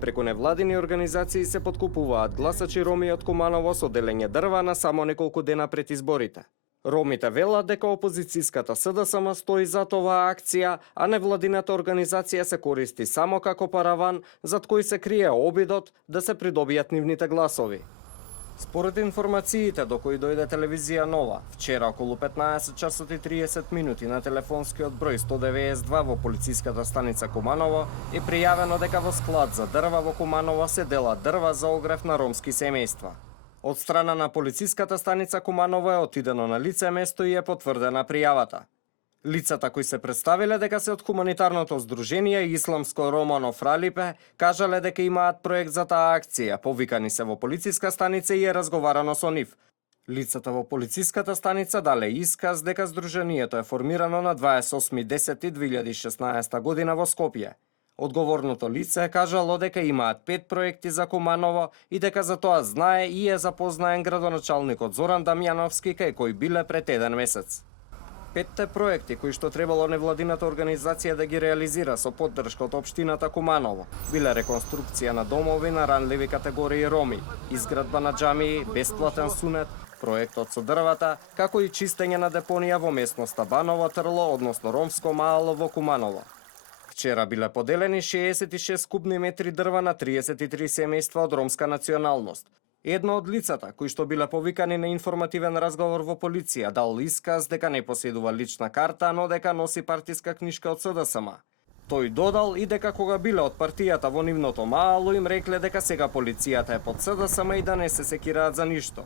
Преку невладини организации се подкупуваат гласачи роми од Куманово со делење дрва на само неколку дена пред изборите. Ромите велат дека опозицијската СДСМ стои за оваа акција, а невладината организација се користи само како параван зад кој се крие обидот да се придобијат нивните гласови. Според информациите до кои дојде телевизија Нова, вчера околу 15 часот и 30 минути на телефонскиот број 192 во полициската станица Куманово е пријавено дека во склад за дрва во Куманово се делат дрва за огрев на ромски семејства. Од страна на полициската станица Куманово е отидено на лице место и е потврдена пријавата. Лицата кои се представиле дека се од хуманитарното здружение Исламско Романо Фралипе кажале дека имаат проект за таа акција, повикани се во полициска станица и е разговарано со нив. Лицата во полициската станица дале исказ дека здружението е формирано на 28.10.2016 година во Скопје. Одговорното лице кажало дека имаат 5 проекти за Куманово и дека за тоа знае и е запознаен градоначалникот Зоран Дамјановски кај кој биле пред 1 месец. 5 проекти кои што требало невладината организација да ги реализира со поддршка од општината Куманово биле реконструкција на домови на ранливи категории роми, изградба на џамии, бесплатен сунет, проектот со дрвата, како и чистење на депонија во местноста Баново Трло, односно ромско мало во Куманово. Вчера биле поделени 66 кубни метри дрва на 33 семејства од ромска националност. Едно од лицата, кои што биле повикани на информативен разговор во полиција, дал исказ дека не поседува лична карта, но дека носи партиска книшка од СДСМ. Тој додал и дека кога биле од партијата во нивното мало, им рекле дека сега полицијата е под СДСМ и да не се секираат за ништо.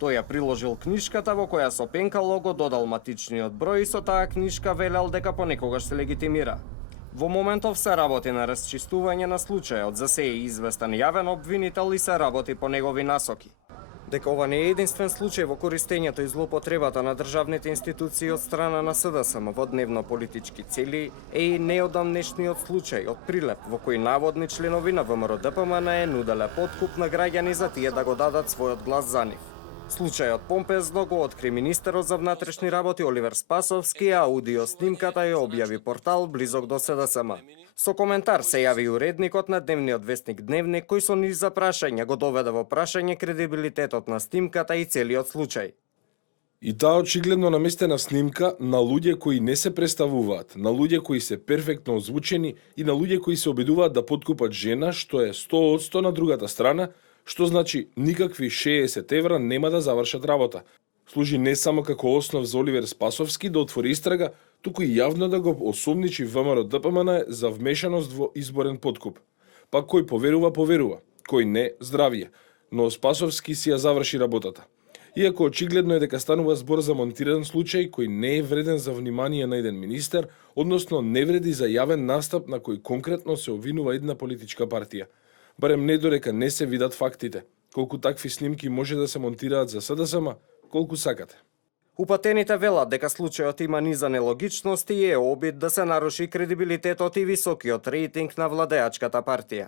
Тој ја приложил книшката во која со пенка лого додал матичниот број и со таа книшка велел дека понекогаш се легитимира. Во моментов се работи на расчистување на случајот, за се е известен јавен обвинител и се работи по негови насоки. Дека ова не е единствен случај во користењето и злоупотребата на државните институции од страна на СДСМ во дневно-политички цели е и неодамнешниот случај од Прилеп, во кој наводни членови на ВМРО-ДПМН нуделе подкуп на граѓани за тие да го дадат својот глас за нив. Случајот помпезно го откри министерот за внатрешни работи Оливер Спасовски, а аудио снимката ја објави портал близок до СДСМ. Со коментар се јави уредникот на дневниот вестник Дневник, кој со низ за прашање го доведе во прашање кредибилитетот на снимката и целиот случај. И таа очигледно наместена снимка на луѓе кои не се представуваат, на луѓе кои се перфектно озвучени и на луѓе кои се обидуваат да подкупат жена, што е 100% на другата страна, што значи никакви 60 евра нема да завршат работа. Служи не само како основ за Оливер Спасовски да отвори истрага, туку и јавно да го осумничи ВМРО-ДПМН за вмешаност во изборен подкуп. Па кој поверува, поверува, кој не, здравје, но Спасовски си ја заврши работата. Иако очигледно е дека станува збор за монтиран случај кој не е вреден за внимание на еден министер, односно не вреди за јавен настап на кој конкретно се обвинува една политичка партија. Барем не додека не се видат фактите. Колку такви снимки може да се монтираат за СДСМ, колку сакате. Упатените велат дека случајот има низа нелогичности и е обид да се наруши кредибилитетот и високиот рейтинг на владеачката партија.